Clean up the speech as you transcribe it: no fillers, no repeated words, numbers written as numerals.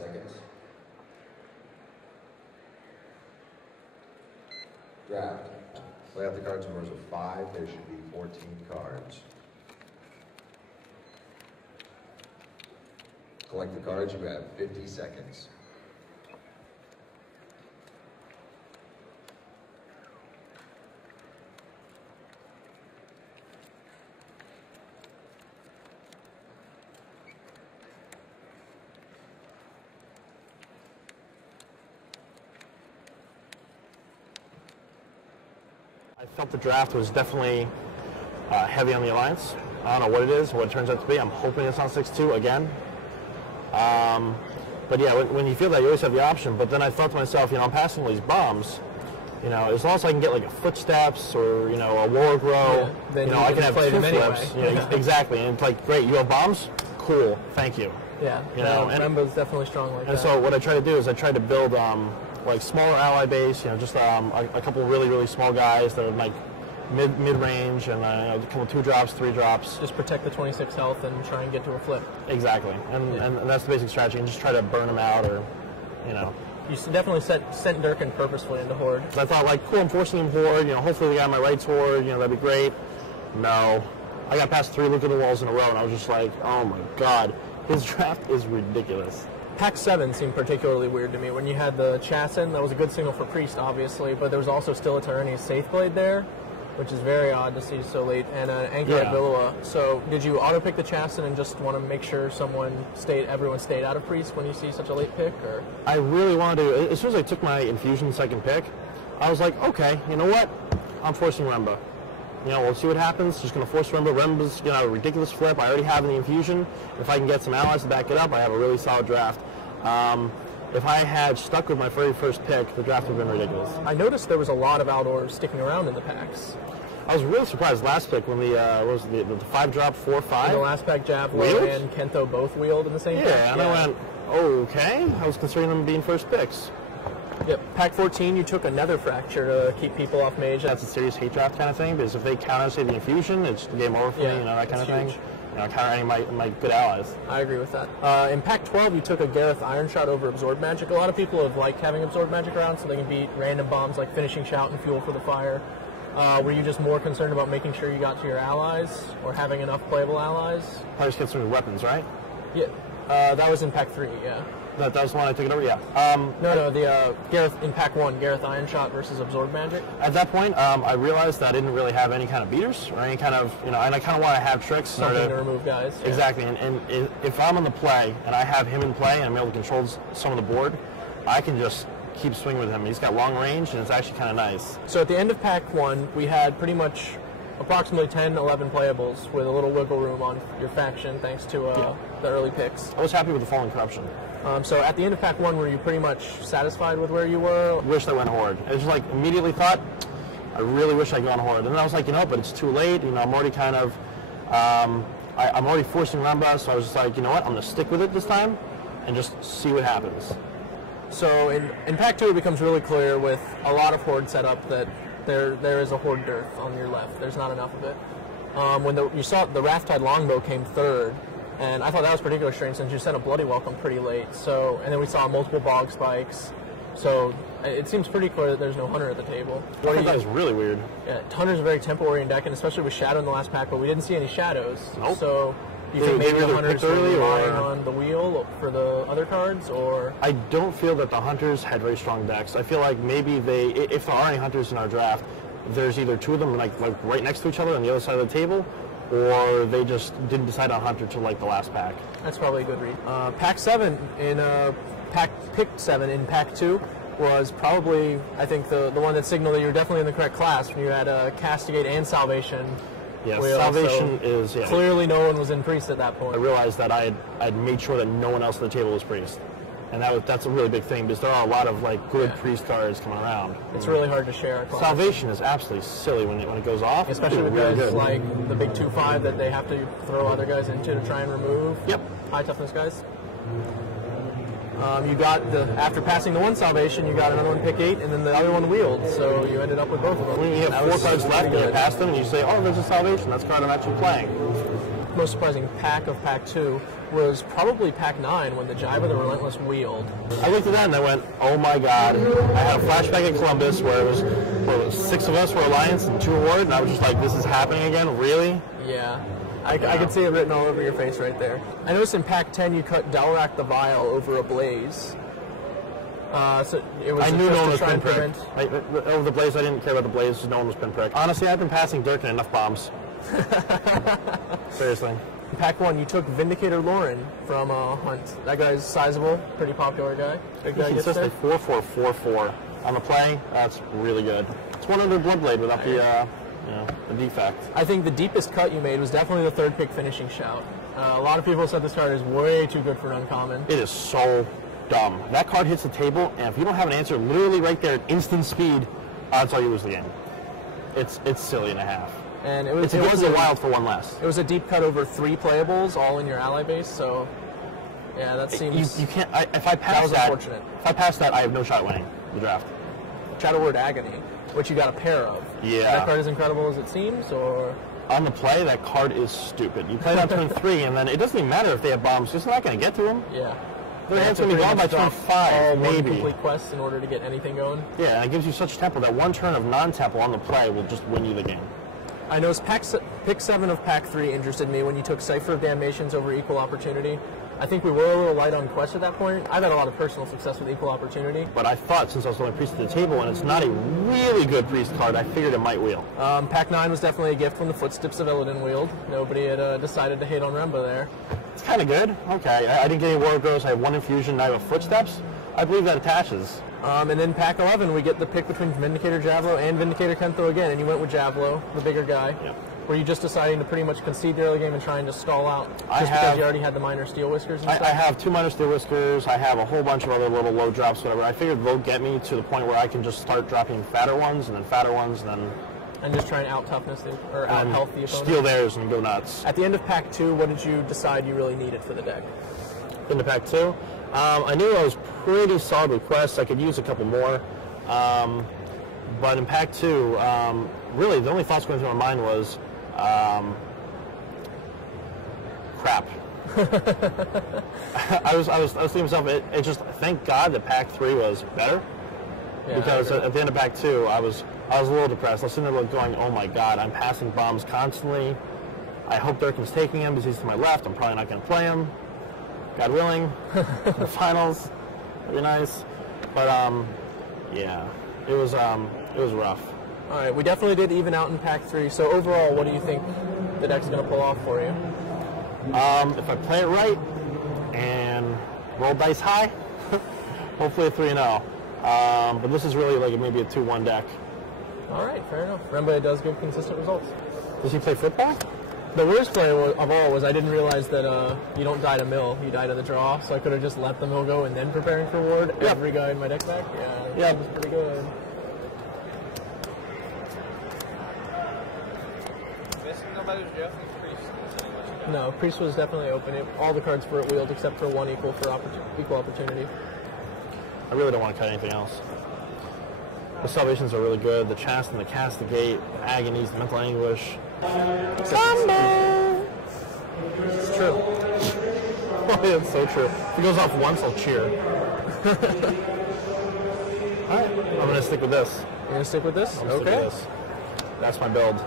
seconds. Draft. Lay out the cards numbers of 5. There should be 14 cards. Collect the cards. You have 50 seconds. I felt the draft was definitely heavy on the Alliance. I don't know what it is, what it turns out to be. I'm hoping it's not 6-2 again. But yeah, when you feel that, you always have the option. But then I thought to myself, I'm passing all these bombs. As long as I can get like a footsteps or, a Warwick row, then I can have 2 flips. Anyway. Exactly. And it's like, great, you have bombs? Cool, thank you. Yeah, Rembo's definitely strong like that. And so what I try to do is I try to build like smaller ally base, just a couple really, really small guys that are like mid-range, and a couple 2 drops, 3 drops. Just protect the 26 health and try and get to a flip. Exactly, and that's the basic strategy, and just try to burn them out, or, You definitely sent Durkin purposefully into Horde. So I thought, like, cool, I'm forcing him Horde, hopefully the guy on my right's Horde, that'd be great. No. I got past 3 look at the walls in a row, and I was just like, oh my god, his draft is ridiculous. Pack 7 seemed particularly weird to me. When you had the Chassin, that was a good signal for Priest, obviously, but there was also still a Tyranni's Saithblade there, which is very odd to see so late, and an Anchor at Vilua. So did you auto-pick the Chassin and just want to make sure everyone stayed out of Priest when you see such a late pick? Or I really wanted to. As soon as I took my Infusion second pick, I was like, okay, you know what? I'm forcing Remba. We'll see what happens. Just going to force Remba. Remba's a ridiculous flip. I already have the Infusion. If I can get some allies to back it up, I have a really solid draft. If I had stuck with my very first pick, the draft would have been ridiculous. I noticed there was a lot of Outdoors sticking around in the packs. I was really surprised last pick when the 5-drop 4-5. In the last pack, Javelin and Kento both wheeled in the same pack. And I went, okay. I was considering them being first picks. Yep. Pack 14, you took another Fracture to keep people off Mage. That's a serious hate draft kind of thing, because if they counter, say, the Infusion, it's game over for me, that kind of thing. Countering my good allies. I agree with that. In Pack 12, you took a Gareth Iron Shot over Absorb Magic. A lot of people have liked having Absorb Magic around so they can beat random bombs like Finishing Shout and Fuel for the Fire. Were you just more concerned about making sure you got to your allies or having enough playable allies? I just get some weapons, right? Yeah. That was in Pack 3, yeah. That was the one I took it over, yeah. The Gareth in Pack 1, Gareth Iron Shot versus Absorb Magic. At that point, I realized that I didn't really have any kind of beaters or any kind of, and I kind of want to have tricks. Something to remove guys. Yeah. Exactly, and if I'm on the play and I have him in play and I'm able to control some of the board, I can just keep swinging with him. He's got long range, and it's actually kind of nice. So at the end of Pack 1, we had pretty much approximately 10, 11 playables with a little wiggle room on your faction thanks to the early picks. I was happy with the Fallen Corruption. So at the end of Pack 1, were you pretty much satisfied with where you were? Wish I went Horde. I just immediately thought, I really wish I'd gone Horde. And then I was like, but it's too late. I'm already kind of, I'm already forcing Remba, so I was just like, you know what, I'm going to stick with it this time and just see what happens. So in Pack 2, it becomes really clear with a lot of Horde setup that there is a Horde dearth on your left. There's not enough of it. When you saw the Wrathtide Longbow came third, and I thought that was particularly strange since you sent a Bloody Welcome pretty late. So, and then we saw multiple Bog Spikes. So it seems pretty clear that there's no Hunter at the table. I think that was really weird. Yeah, Hunter's a very tempo-oriented deck, and especially with Shadow in the last pack, but we didn't see any Shadows. Nope. So you think maybe the Hunters were relying on the wheel for the other cards, or? I don't feel that the Hunters had very strong decks. I feel like maybe if there are any Hunters in our draft, there's either 2 of them like right next to each other on the other side of the table, or they just didn't decide on Hunter till the last pack. That's probably a good read. Pack 7 in pick 7 in Pack 2 was probably, I think, the one that signaled that you're definitely in the correct class when you had Castigate and Salvation. Yeah, Salvation is... Yeah. Clearly no one was in Priest at that point. I realized that I'd made sure that no one else at the table was Priest. And that's a really big thing, because there are a lot of good Priest cards coming around. It's really hard to share. Salvation is absolutely silly when it goes off. Especially with guys like the big 2/5 that they have to throw other guys into to try and remove. Yep. High toughness guys. You got after passing the one Salvation, you got another one pick 8, and then the other one wheeled. So you ended up with both of them. When you have 4 cards left and you pass them, and you say, "Oh, there's a Salvation. That's the card I'm actually playing." Most surprising pack of Pack 2 was probably pack 9 when the Jive of the Relentless wheeled. I looked at that and I went, oh my god. I had a flashback at Columbus where it was 6 of us were Alliance and 2 Horde, and I was just like, this is happening again? Really? Yeah. I could see it written all over your face right there. I noticed in pack 10 you cut Delrak the Vile over a Blaze. So it was I knew no one was try and pinprick. prevent. Over the Blaze, I didn't care about the Blaze because no one was pinprick. Honestly, I've been passing Dirk in enough bombs. Seriously. In pack 1, you took Vindicator Lauren from Hunt. That guy's sizable, pretty popular guy. Big guy gets there. Consistently 4-4-4-4 on the play. That's really good. It's 100 Bloodblade without the defect. I think the deepest cut you made was definitely the 3rd pick finishing shout. A lot of people said this card is way too good for an uncommon. It is so dumb. That card hits the table, and if you don't have an answer literally right there at instant speed, that's all you lose the game. It's silly and a half. And it was a wild for 1 less. It was a deep cut over 3 playables, all in your ally base. So, yeah, that seems. You can't. If I pass that was unfortunate. If I pass that, I have no shot winning the draft. Shadow Word Agony, which you got a pair of. Yeah. That card is incredible as it seems, or. On the play, that card is stupid. You play it on turn 3, and then it doesn't even matter if they have bombs. It's not going to get to them. Yeah. Their hand's going to be gone by turn 5, maybe. Complete quests in order to get anything going. Yeah, and it gives you such tempo that 1 turn of non-tempo on the play will just win you the game. I noticed pick 7 of pack 3 interested me when you took Cipher of Damnations over Equal Opportunity. I think we were a little light on quest at that point. I've had a lot of personal success with Equal Opportunity. But I thought, since I was going priest to the table, and it's not a really good priest card, I figured it might wheel. Pack 9 was definitely a gift when the Footsteps of Illidan wheeled. Nobody had decided to hate on Remba there. It's kind of good. Okay, I didn't get any War Grows. I have 1 Infusion, now I have Footsteps. I believe that attaches. And then pack 11, we get the pick between Vindicator Javelot and Vindicator Kentho again, and you went with Javelot, the bigger guy. Yep. Were you just deciding to pretty much concede the early game and trying to stall out because you already had the minor Steel Whiskers and stuff? I have 2 minor Steel Whiskers. I have a whole bunch of other little low drops, whatever. I figured they'll get me to the point where I can just start dropping fatter ones, and then fatter ones, and then... And just try and out-toughness or out-health the opponent? Steal theirs and go nuts. At the end of pack 2, what did you decide you really needed for the deck? Into pack 2? I knew I was pretty solid with quests. I could use a couple more. But in pack 2, really the only thoughts going through my mind was... crap. I was thinking to myself, it just, thank God that pack 3 was better. Yeah, because at the end of pack 2, I was a little depressed. I was sitting there going, oh my God, I'm passing bombs constantly. I hope Durkin's taking him because he's to my left. I'm probably not going to play him. God willing, the finals. That'd be nice. But yeah, it was rough. All right, we definitely did even out in pack 3. So overall, what do you think the deck's going to pull off for you? If I play it right and roll dice high, hopefully a 3-0. But this is really like maybe a 2-1 deck. All right, fair enough. Remember, does give consistent results. Does he play football? The worst play of all was I didn't realize that you don't die to mill, you die to the draw. So I could have just let the mill go and then preparing for ward every guy in my deck back. Yeah, that was pretty good. No, Priest was definitely open. All the cards were wheeled except for 1 equal opportunity. I really don't want to cut anything else. The Salvations are really good. The Chast and the Castigate, the Agonies, the Mental Anguish. It's true. It's so true. If it goes off once, I'll cheer. Alright, I'm going to stick with this. You're going to stick with this? Okay. That's my build.